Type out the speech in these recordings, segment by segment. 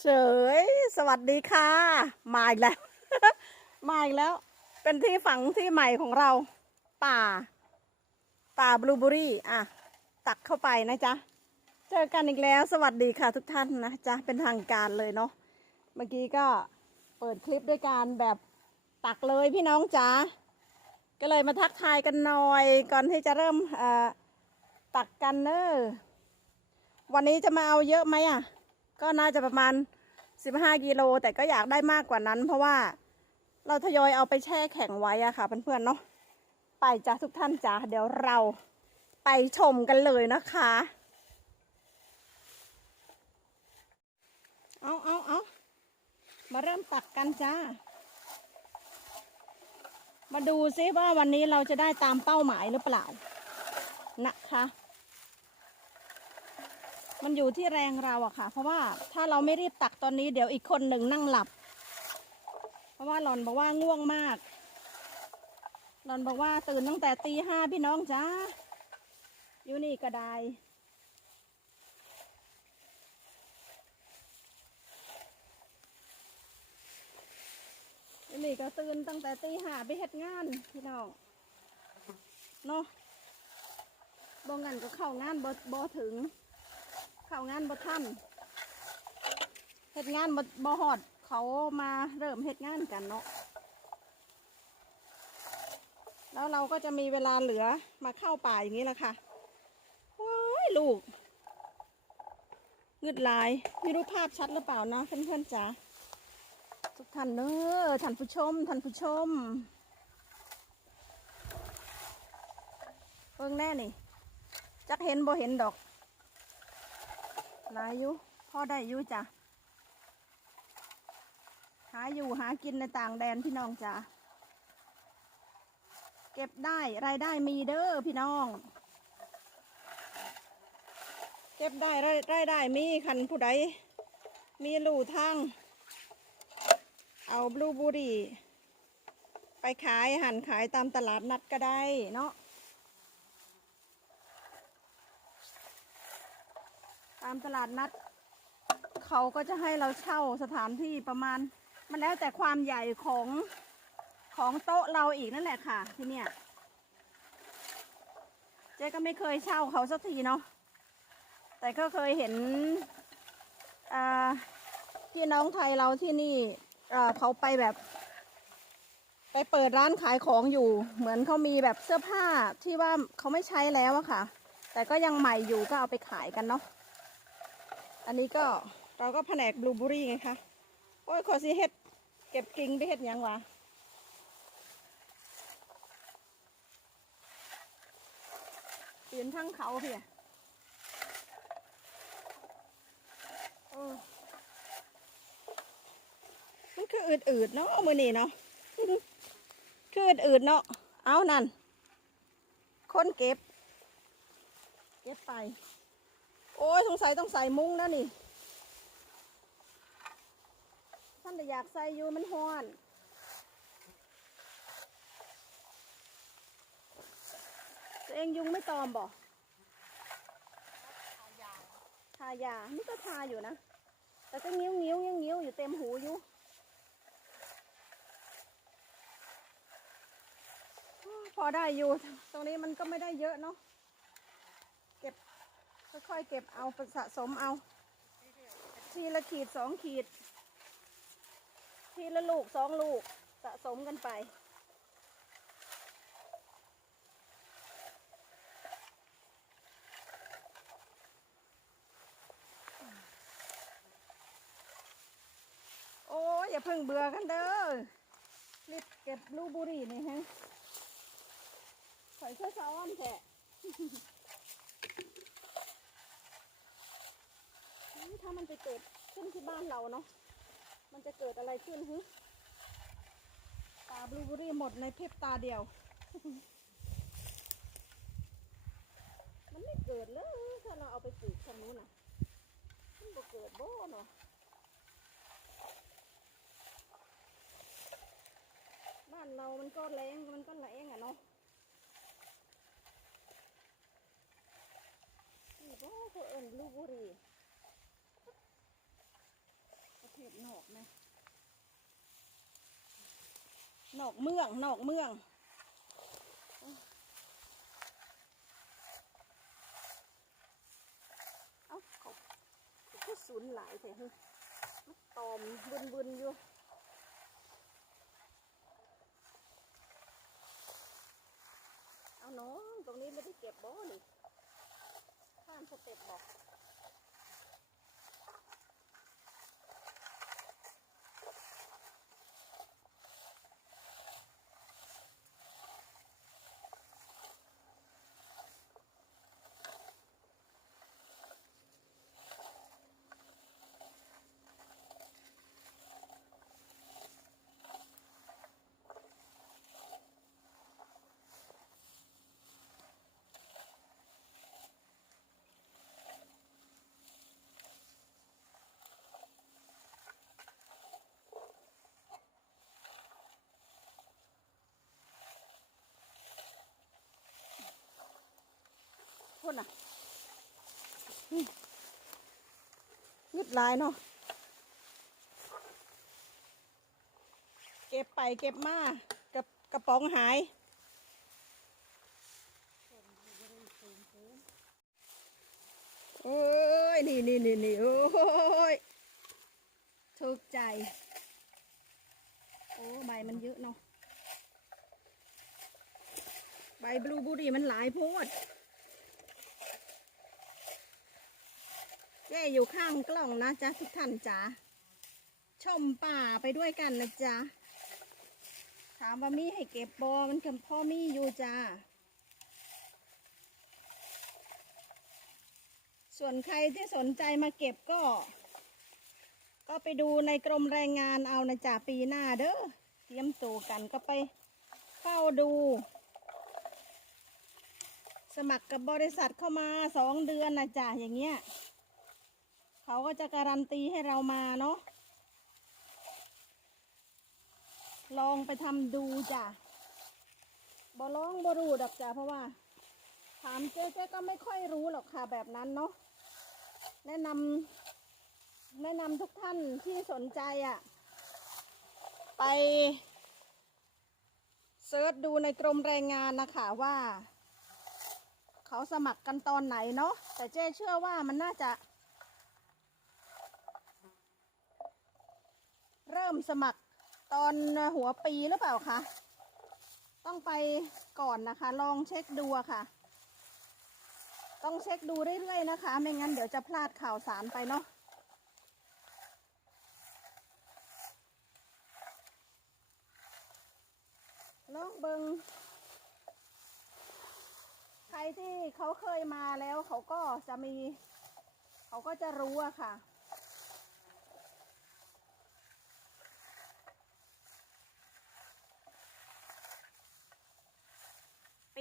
เฉย สวัสดีค่ะ มาอีกแล้ว มาอีกแล้ว เป็นที่ฝังที่ใหม่ของเรา ป่า ป่าบลูเบอรี่ อะ ตักเข้าไปนะจ๊ะ เจอกันอีกแล้ว สวัสดีค่ะทุกท่านนะจ๊ะ เป็นทางการเลยเนาะ เมื่อกี้ก็เปิดคลิปด้วยการแบบตักเลยพี่น้องจ๋า ก็เลยมาทักทายกันหน่อย ก่อนที่จะเริ่มตักกันเนอะวันนี้จะมาเอาเยอะไหมอะ ก็น่าจะประมาณ 15กิโลแต่ก็อยากได้มากกว่านั้น เพราะว่าเราทยอยเอาไปแช่แข็งไว้อะค่ะเพื่อนๆเนาะไปจ้ะทุกท่านจ้ะเดี๋ยวเราไปชมกันเลยนะคะ เอาเอาเอามาเริ่มตักกันจ้า มาดูซิว่าวันนี้เราจะได้ตามเป้าหมายหรือเปล่านะคะ มันอยู่ที่แรงเราอะค่ะ เพราะว่าถ้าเราไม่รีบตักตอนนี้เดี๋ยวอีกคนหนึ่งนั่งหลับ เพราะว่าหลอนบอกว่าง่วงมาก หลอนบอกว่าตื่นตั้งแต่ตีห้าพี่น้องจ้าอยู่นี่ก็ได้อยู่นี่ก็ตื่นตั้งแต่ตีห้าไปเฮ็ดงานพี่น้องเนาะบ่งันก็เข้างานบ่บ่ถึง เข้างานบ่ทันเฮ็ดงานบ่บ่ฮอด เขามาเริ่มเฮ็ดงานกันเนาะแล้วเราก็จะมีเวลาเหลือมาเข้าป่าอย่างนี้แหละค่ะว้ายลูกเงืดลายไม่รู้ภาพชัดหรือเปล่านะเพื่อนๆจ๋าทุกท่านเนอะท่านผู้ชมท่านผู้ชมเบิ่งแน่นี่จักเห็นบ่เห็นดอก หลายอยู่พ่อได้อยู่จ้ะหาอยู่หากินในต่างแดนพี่น้องจ้ะเก็บได้รายได้มีเด้อพี่น้อง เก็บได้รายรายได้มีคันผู้ใดมีลู่ทางเอาบลูบูรี่ไปขายหันขายตามตลาดนัดก็ได้เนาะ ตามตลาดนัด เขาก็จะให้เราเช่าสถานที่ประมาณ มันแล้วแต่ความใหญ่ของของโต๊ะเราอีกนั่นแหละค่ะที่เนี่ย เจ๊ก็ไม่เคยเช่าเขาสักทีเนาะแต่ก็เคยเห็นพี่น้องไทยเราที่นี่เขาไปแบบ ไปเปิดร้านขายของอยู่ เหมือนเขามีแบบเสื้อผ้าที่ว่าเขาไม่ใช้แล้วอะค่ะ แต่ก็ยังใหม่อยู่ก็เอาไปขายกันเนาะ อันนี้ก็เราก็แผนกบลูเบอรี่ไงคะ โอ้ยขอสิเฮ็ด เก็บกิ่งไปเฮ็ดยังวะเปลี่ยนทั้งเขาเพี่ยโอ้มันคืออืดๆเนาะมือนี่เนาะคืออืดๆเนาะ เอานั่น คนเก็บ เก็บไป โอ้ยสงสัยต้องใส่มุ้งแล้วนี่ ท่านแต่อยากใส่อยู่มันห้อนตัวเองยุงไม่ตอมบ่ทายา นี่ก็ทาอยู่นะ แต่ก็งิ้วงิ้วงิ้วงิ้วอยู่เต็มหูอยู่พอได้อยู่ ตรงนี้มันก็ไม่ได้เยอะเนาะ ค่อยๆเก็บเอาสะสมเอาทีละขีดสองขีด ทีละลูกสองลูกสะสมกันไปโอ้ยอย่าเพิ่งเบื่อกันเด้อรีบเก็บลูกบุรีนี่ฮะใส่เสื้อซ้อมแทะ ถ้ามันไปเกิดขึ้นที่บ้านเราเนาะ มันจะเกิดอะไรขึ้นฮึตาบลูเบอรี่หมดในเพริบตาเดียว มันไม่เกิดเลยถ้าเราเอาไปปลูกทางนู้นน่ะ มันก็เกิดโบ้เนาะ บ้านเรามันก็แรงมันก็แรงอะเนาะนี่บ่เขาเอิ้นบลูเบอรี่ เห็ดนอกไหมนอกเมือง นอกเมืองเอ้าเขาเขาสูญหลายแต่ฮ้ยมันตอมบึนบึนอยู่เอาน้องตรงนี้ไม่ได้เก็บบ่นี่ข้ามสเต็ปบอก พุ่นอะนี่นิดลายเนาะ เก็บไปเก็บมากับกระป๋องหายโอ้ย นี่นี่นี่นี่โอ้ยถูกใจ โอ้ ใบมันเยอะเนาะ ใบบลูเบูรี่มันหลายโพด แย่อยู่ข้างกล้องนะจ๊ะทุกท่านจ๋าชมป่าไปด้วยกันนะจ๊ะถามว่ามีให้เก็บบอมันกับพ่อมีอยู่จ้า ส่วนใครที่สนใจมาเก็บก็ ก็ไปดูในกรมแรงงานเอานะจ๊ะปีหน้าเด้อเตรียมตัวกันก็ไปเฝ้าดู สมัครกับบริษัทเข้ามาสองเดือนนะจ๊ะอย่างเงี้ย เขาก็จะการันตีให้เรามาเนาะลองไปทำดูจ้ะบอลองบรูดอกจ้ะเพราะว่า ถามเจ๊เจ๊ก็ไม่ค่อยรู้หรอกค่ะแบบนั้นเนาะแนะนำแนะนำทุกท่านที่สนใจอะ่ะ ไปเซิร์ชดูในกรมแรงงานนะคะว่า เขาสมัครกันตอนไหนเนาะแต่เจ๊เชื่อว่ามันน่าจะ เริ่มสมัครตอนหัวปีหรือเปล่าคะ ต้องไปก่อนนะคะ ลองเช็คดูค่ะ ต้องเช็คดูเรื่อยๆนะคะ ไม่งั้นเดี๋ยวจะพลาดข่าวสารไปเนาะลองเบิงใครที่เขาเคยมาแล้วเขาก็จะมี เขาก็จะรู้อะค่ะ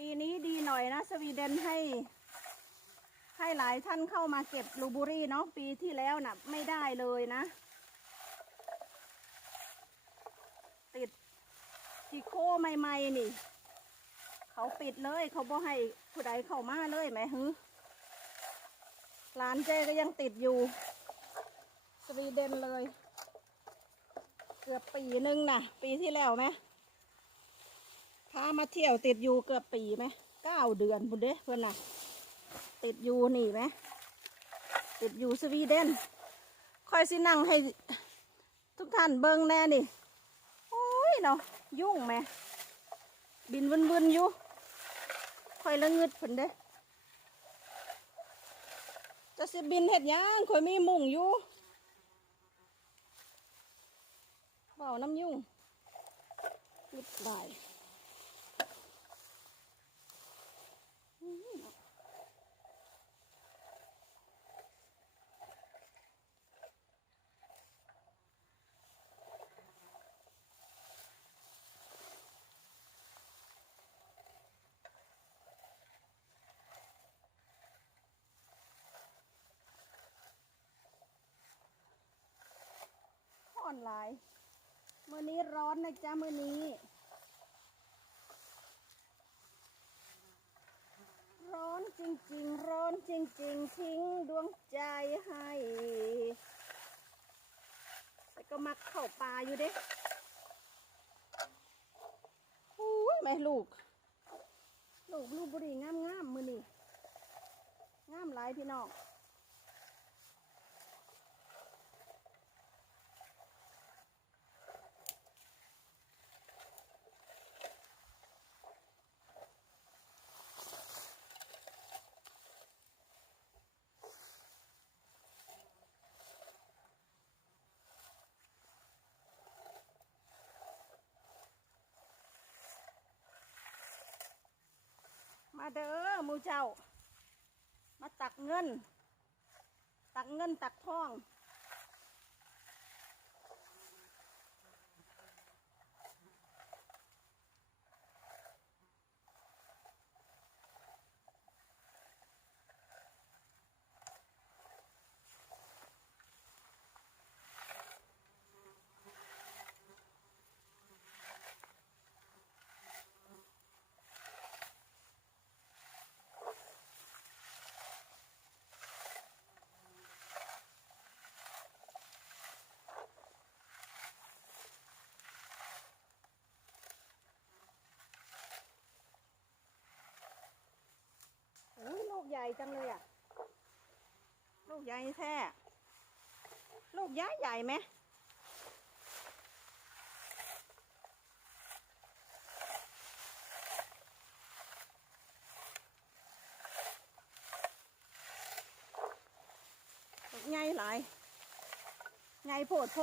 ปีนี้ดีหน่อยนะ สวีเดนให้ ให้หลายท่านเข้ามาเก็บลูบอรี่เนาะปีที่แล้วน่ะ ไม่ได้เลยนะ ติดที่โคใหม่ๆนี่ เขาปิดเลย เขาบ่ให้ผู้ใดเข้ามาเลยไหมฮึร้านเจก็ยังติดอยู่ สวีเดนเลย เกือบปีหนึ่งน่ะ ปีที่แล้วไหม พามาเที่ยวติดอยู่เกือบปีไหมเก้าเดือนพุ่นเด้เพื่อนน่ะ ติดอยู่นี่ไหมติดอยู่สวีเดนคอยสินั่งให้ทุกท่านเบิ่งแน่นี่โอ้ยเนาะยุ่งไหมบินวนๆอยู่คอยละงึดพุ่นเด้จะสิบินเห็ดหยังคอยมีมุ่งอยู่เบาน้ำยุ่งงึดได้อ อนไลน์มื่อนี้ร้อนนะจ๊ะมื่อนี้ ร้อนจริงๆ ร้อนจริง ๆ ทิ้งดวงใจให้สก็มักเข้าปลาอยู่เด้อุ้ยแม่ลูก ลูกลูเบอรี่งามงามๆมือนี่งามหลายพี่น้อง เด้อมูเจ้า มาตักเงิน ตักเงินตักทอง โอ้ยลูกใหญ่ จังเลยอะ ลูกใหญ่แท้ ลูกย้ายใหญ่ไหมลูกใหญ่หลายใหญ่โพดโพ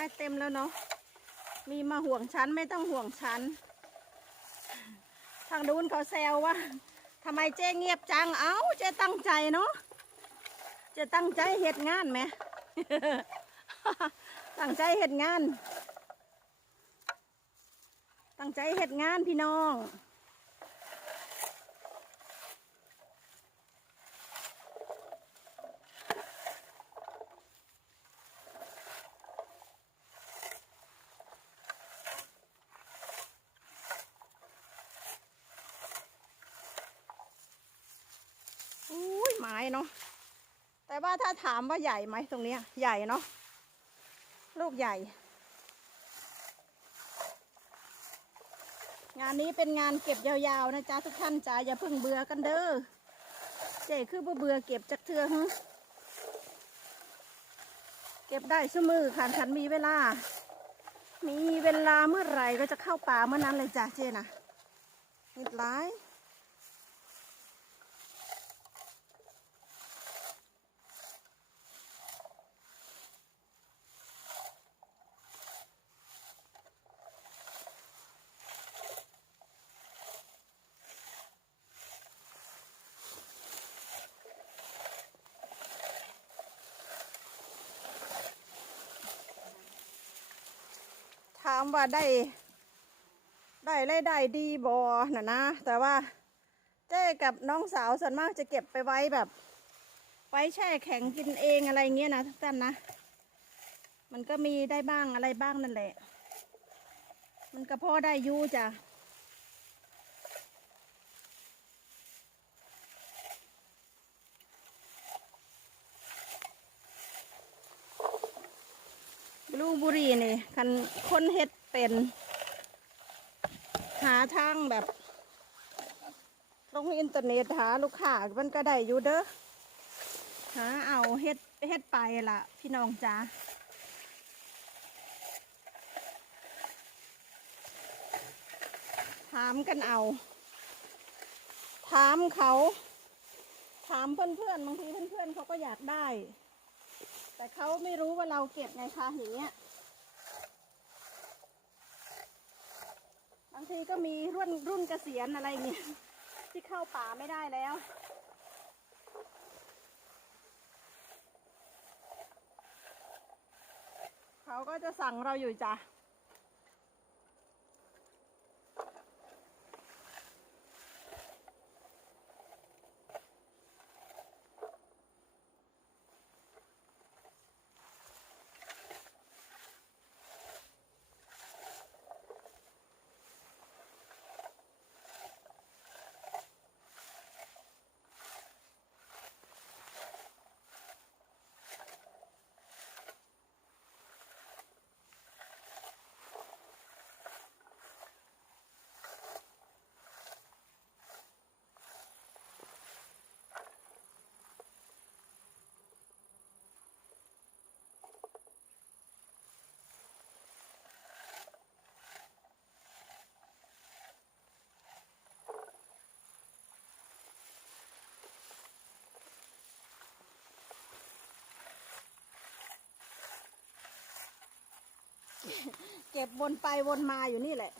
ได้เต็มแล้วเนาะ มีมาห่วงฉันไม่ต้องห่วงฉันทางดูนเขาแซวว่าทำไมเจ๊เงียบจัง เอ้า เจ๊ตั้งใจเนาะ เจ๊ตั้งใจเหตุงานไหม ตั้งใจเหตุงาน ตั้งใจเหตุงานพี่น้อง อุ้ยไม้เนาะ แต่ว่า ถามว่าใหญ่ไหมตรงนี้ใหญ่เนาะลูกใหญ่ งานนี้เป็นงานเก็บยาวๆนะจ๊ะทุกท่านจ๋าอย่าเพิ่งเบื่อกันเด้อเจ๊คือบ่เบื่อเก็บจากเทือฮึเก็บได้ชั่วมือค่ะฉันมีเวลา มีเวลาเมื่อไหร่ก็จะเข้าป่าเมื่อนั้นเลยจ้ะเจ๊นะนิดร้าย ว่าได้ ได้รายได้ดีบอนะนะ แต่ว่าเจ้กับน้องสาวส่วนมากจะเก็บไปไว้แบบ ไว้แช่แข็งกินเองอะไรเงี้ยนะทุกท่านนะ มันก็มีได้บ้างอะไรบ้างนั่นแหละ มันก็พอได้ยูจ้ะบลูบุรีนี่คันคนเฮ็ด เป็น หาทางแบบลงอินเทอร์เน็ตหาลูกค้ามันก็ได้อยู่เด้อหาเอาเฮ็ดเฮ็ดไปล่ะ พี่น้องจ้าถามกันเอา ถามเขา ถามเพื่อนๆบางทีเพื่อนๆเขาก็อยากได้ แต่เขาไม่รู้ว่าเราเก็บไงคะอย่างเงี้ยางทีก็มีรุ่นรุ่นเกษียณอะไรเงี้ยที่เข้าป่าไม่ได้แล้ว เขาก็จะสั่งเราอยู่จ้ะ เก็บวนไปวนมาอยู่นี่แหละ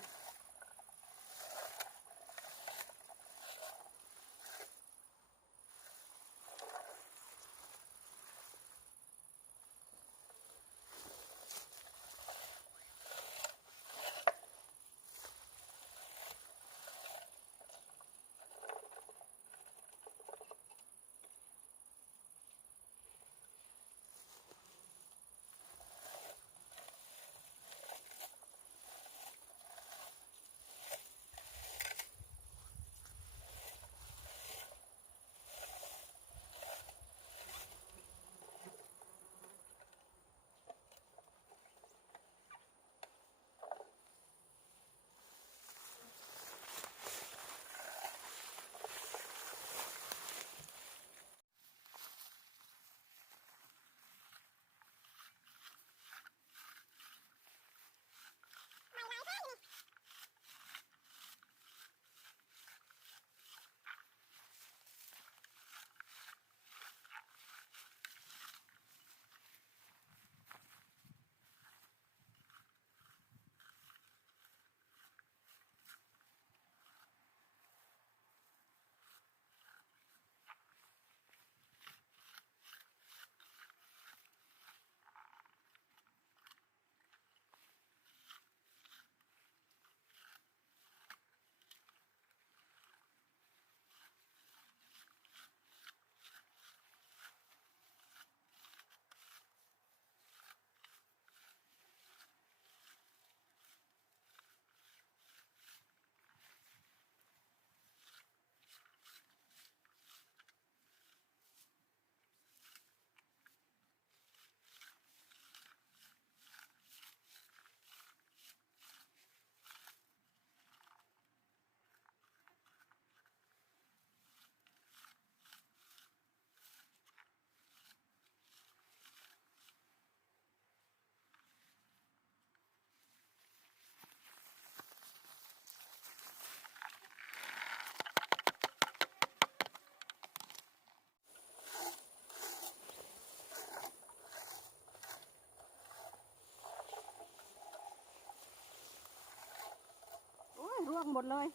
ร่วงหมดเลย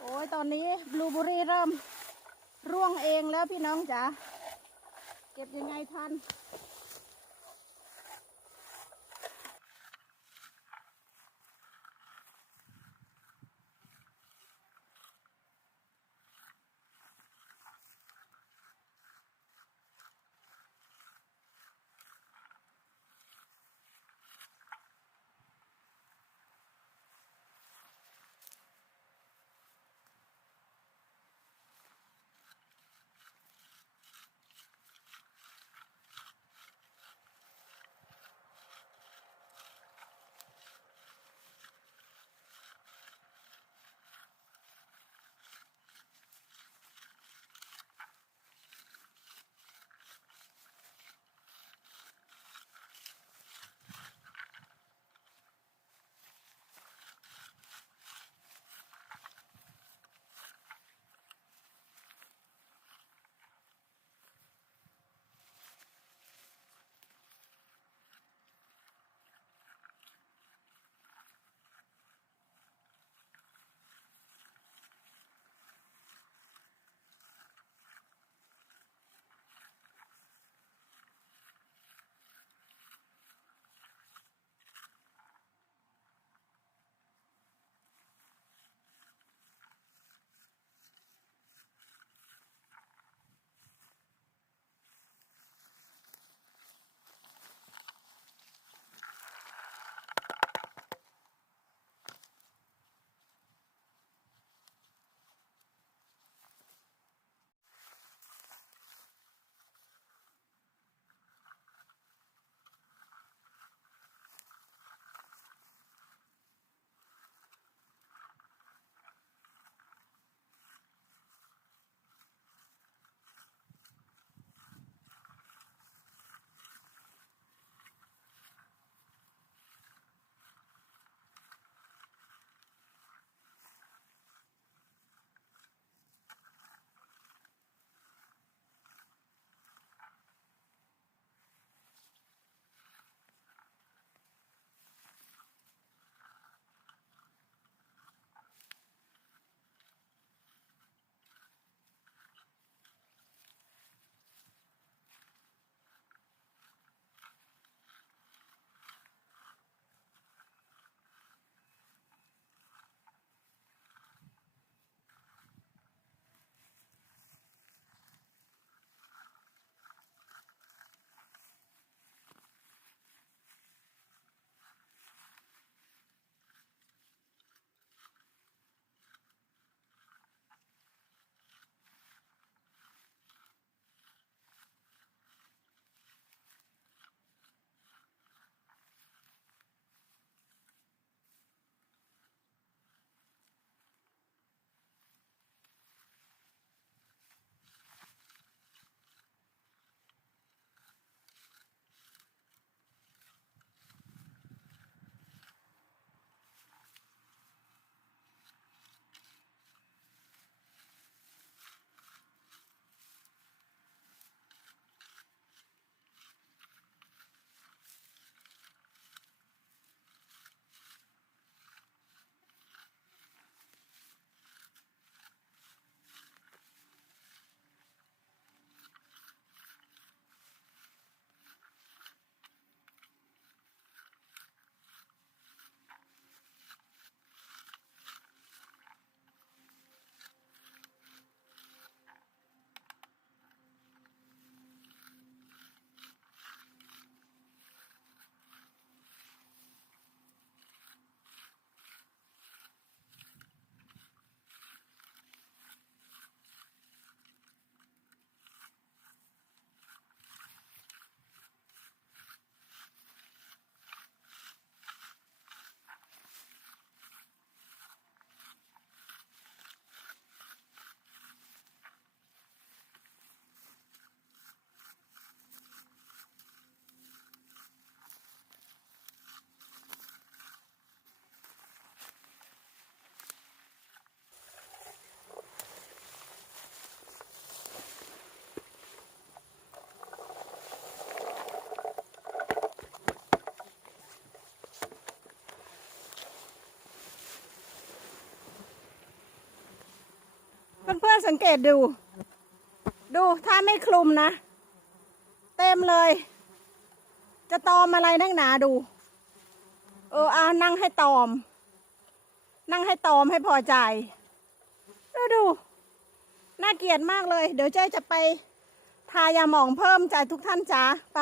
โอ้ยตอนนี้บลูเบอรี่เริ่มร่วงเองแล้วพี่น้องจ๋าเก็บยังไงทัน เพื่อนๆสังเกตดู ดูถ้าไม่คลุมนะ เต็มเลย จะตอมอะไรนักหนาดู เออเอานั่งให้ตอม นั่งให้ตอมให้พอใจ ดูดู น่าเกลียดมากเลย เดี๋ยวเจ้จะไปทายาหมองเพิ่มใจทุกท่านจ้าไป